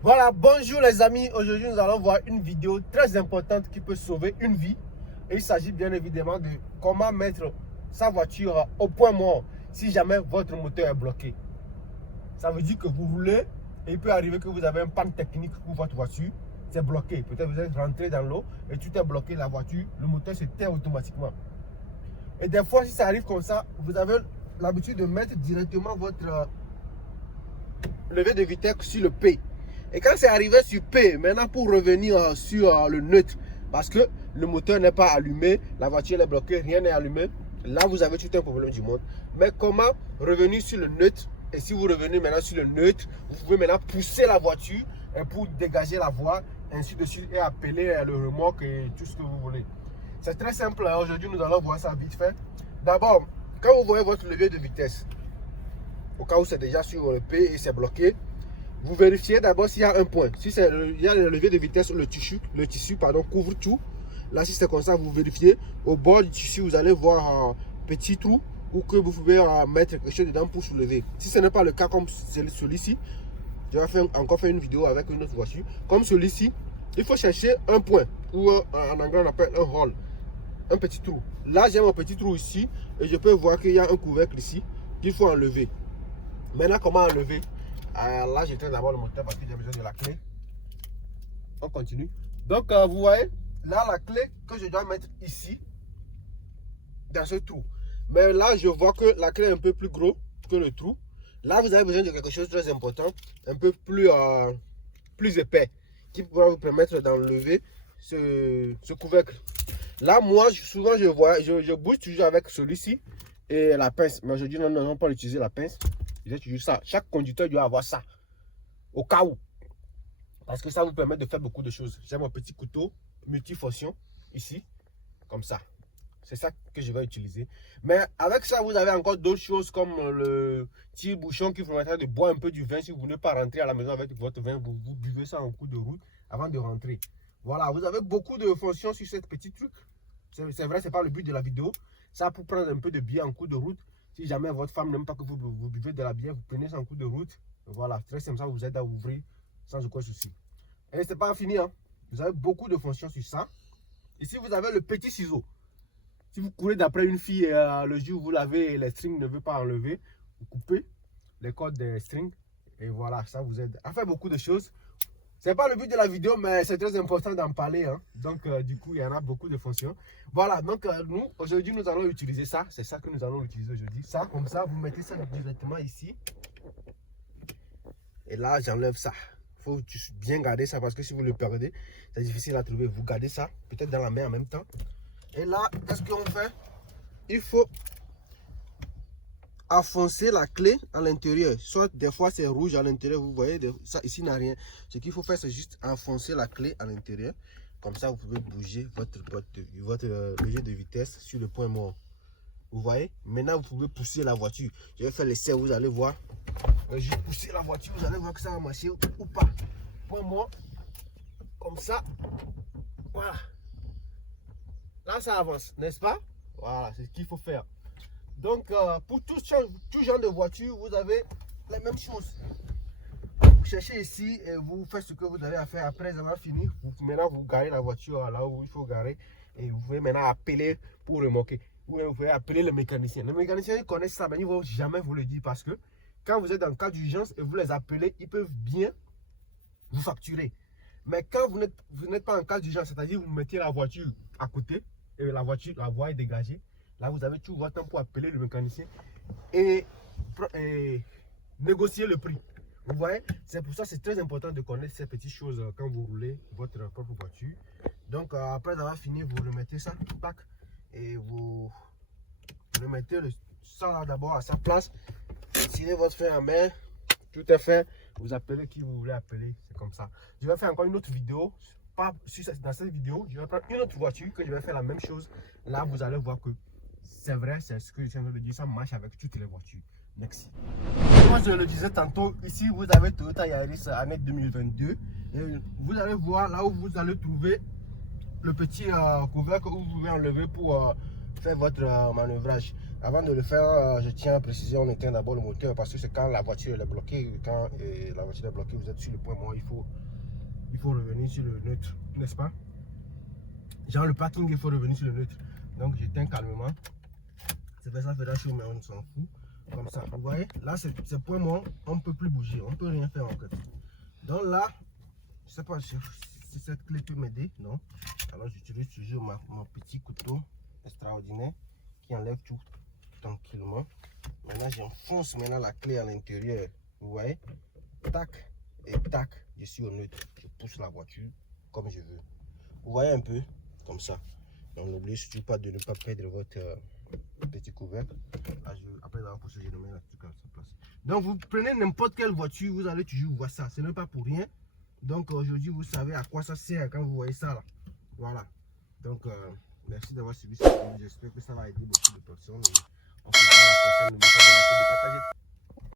Voilà, bonjour les amis. Aujourd'hui, nous allons voir une vidéo très importante qui peut sauver une vie. Et il s'agit bien évidemment de comment mettre sa voiture au point mort si jamais votre moteur est bloqué. Ça veut dire que vous roulez et il peut arriver que vous avez un panne technique pour votre voiture. C'est bloqué. Peut-être vous êtes rentré dans l'eau et tout est bloqué, la voiture, le moteur s'éteint automatiquement. Et des fois, si ça arrive comme ça, vous avez l'habitude de mettre directement votre levier de vitesse sur le P. Et quand c'est arrivé sur P, maintenant pour revenir sur le neutre, parce que le moteur n'est pas allumé, la voiture est bloquée, rien n'est allumé, là vous avez tout un problème du monde. Mais comment revenir sur le neutre? Et si vous revenez maintenant sur le neutre, vous pouvez maintenant pousser la voiture pour dégager la voie, ainsi de suite, et appeler le remorque et tout ce que vous voulez. C'est très simple, hein. Aujourd'hui nous allons voir ça vite fait. D'abord, quand vous voyez votre levier de vitesse, au cas où c'est déjà sur le P et c'est bloqué, vous vérifiez d'abord s'il y a un point. Si il y a le levier de vitesse, le tissu couvre tout. Là, si c'est comme ça, vous vérifiez. Au bord du tissu, vous allez voir un petit trou ou que vous pouvez mettre quelque chose dedans pour soulever. Si ce n'est pas le cas comme celui-ci, je vais encore faire une vidéo avec une autre voiture. Comme celui-ci, il faut chercher un point, ou en anglais on appelle un hole, un petit trou. Là, j'ai mon petit trou ici et je peux voir qu'il y a un couvercle ici qu'il faut enlever. Maintenant, comment enlever? Là, j'éteins d'abord le moteur parce que j'ai besoin de la clé. On continue. Donc, vous voyez, là, la clé que je dois mettre ici, dans ce trou. Mais là, je vois que la clé est un peu plus gros que le trou. Là, vous avez besoin de quelque chose de très important, un peu plus épais, qui pourra vous permettre d'enlever ce couvercle. Là, moi, souvent, je bouge toujours avec celui-ci et la pince. Mais je dis non, non, pas utiliser la pince. J'ai toujours ça. Chaque conducteur doit avoir ça. Au cas où. Parce que ça vous permet de faire beaucoup de choses. J'ai mon petit couteau multifonction ici. Comme ça. C'est ça que je vais utiliser. Mais avec ça, vous avez encore d'autres choses comme le petit bouchon qui vous permettra de boire un peu du vin. Si vous ne voulez pas rentrer à la maison avec votre vin, vous buvez ça en cours de route avant de rentrer. Voilà, vous avez beaucoup de fonctions sur ce petit truc. C'est vrai, ce n'est pas le but de la vidéo. Ça pour prendre un peu de bière en cours de route. Si jamais votre femme n'aime pas que vous buvez de la bière, vous prenez ça en cours de route. Voilà, très simple, ça vous aide à ouvrir sans aucun souci. Et c'est pas fini, hein. Vous avez beaucoup de fonctions sur ça. Ici, vous avez le petit ciseau. Si vous courez d'après une fille et le jour où vous l'avez et les strings ne veut pas enlever, vous coupez les cordes des strings. Et voilà, ça vous aide à faire beaucoup de choses. Ce n'est pas le but de la vidéo, mais c'est très important d'en parler, hein. Donc, du coup, il y en a beaucoup de fonctions. Voilà, donc nous, aujourd'hui, nous allons utiliser ça. C'est ça que nous allons utiliser aujourd'hui. Ça, comme ça, vous mettez ça directement ici. Et là, j'enlève ça. Il faut bien garder ça parce que si vous le perdez, c'est difficile à trouver. Vous gardez ça, peut-être dans la main en même temps. Et là, qu'est-ce qu'on fait? Il faut enfoncer la clé à l'intérieur. Soit des fois c'est rouge à l'intérieur, vous voyez, ça ici n'a rien. Ce qu'il faut faire, c'est juste enfoncer la clé à l'intérieur. Comme ça, vous pouvez bouger votre levier de vitesse sur le point mort. Vous voyez? Maintenant, vous pouvez pousser la voiture. Je vais faire l'essai, vous allez voir. Je vais pousser la voiture, vous allez voir que ça va marcher ou pas. Point mort. Comme ça. Voilà. Là, ça avance, n'est-ce pas? Voilà, c'est ce qu'il faut faire. Donc, pour tout genre de voiture, vous avez les mêmes choses. Vous cherchez ici et vous faites ce que vous avez à faire. Après avoir fini, maintenant vous garez la voiture là où il faut garer. Et vous pouvez maintenant appeler pour remorquer. Ou vous pouvez appeler le mécanicien. Les mécaniciens, ils connaissent ça, mais ils ne vont jamais vous le dire parce que quand vous êtes dans le cas d'urgence et vous les appelez, ils peuvent bien vous facturer. Mais quand vous n'êtes pas en cas d'urgence, c'est-à-dire vous mettez la voiture à côté et la voie est dégagée. Là, vous avez tout votre temps pour appeler le mécanicien et négocier le prix. Vous voyez, c'est pour ça que c'est très important de connaître ces petites choses quand vous roulez votre propre voiture. Donc, après avoir fini, vous remettez ça, tac, et vous remettez ça là d'abord à sa place. Tirez votre frein à main, tout est fait. Vous appelez qui vous voulez appeler, c'est comme ça. Je vais faire encore une autre vidéo. Dans cette vidéo, je vais prendre une autre voiture que je vais faire la même chose. Là, vous allez voir que c'est vrai, c'est ce que je suis en train de dire, ça marche avec toutes les voitures. Merci. Comme je le disais tantôt, ici vous avez Toyota Yaris année 2022. Et vous allez voir là où vous allez trouver le petit couvercle où vous pouvez enlever pour faire votre manœuvrage. Avant de le faire, je tiens à préciser, on éteint d'abord le moteur parce que c'est quand la voiture est bloquée. Quand la voiture est bloquée, vous êtes sur le point mort, il faut revenir sur le neutre, n'est-ce pas? Genre le parking, il faut revenir sur le neutre. Donc j'éteins calmement. C'est fait, ça fait chaud, mais on s'en fout. Comme ça, vous voyez, là c'est point mort, on ne peut plus bouger, on ne peut rien faire en fait. Donc là, je ne sais pas si cette clé peut m'aider, non? Alors j'utilise toujours mon petit couteau extraordinaire qui enlève tout tranquillement. Maintenant j'enfonce la clé à l'intérieur, vous voyez, tac et tac, je suis au neutre, je pousse la voiture comme je veux. Vous voyez un peu, comme ça. Donc n'oubliez surtout pas de ne pas perdre votre petit couvercle. Là, après avoir poussé, je remets la truc à sa place. Donc vous prenez n'importe quelle voiture, vous allez toujours voir ça, ce n'est pas pour rien. Donc aujourd'hui vous savez à quoi ça sert quand vous voyez ça là. Voilà. Donc merci d'avoir suivi cette vidéo, j'espère que ça va aider beaucoup de personnes. On se voit la prochaine, n'oubliez pas de liker, de partager.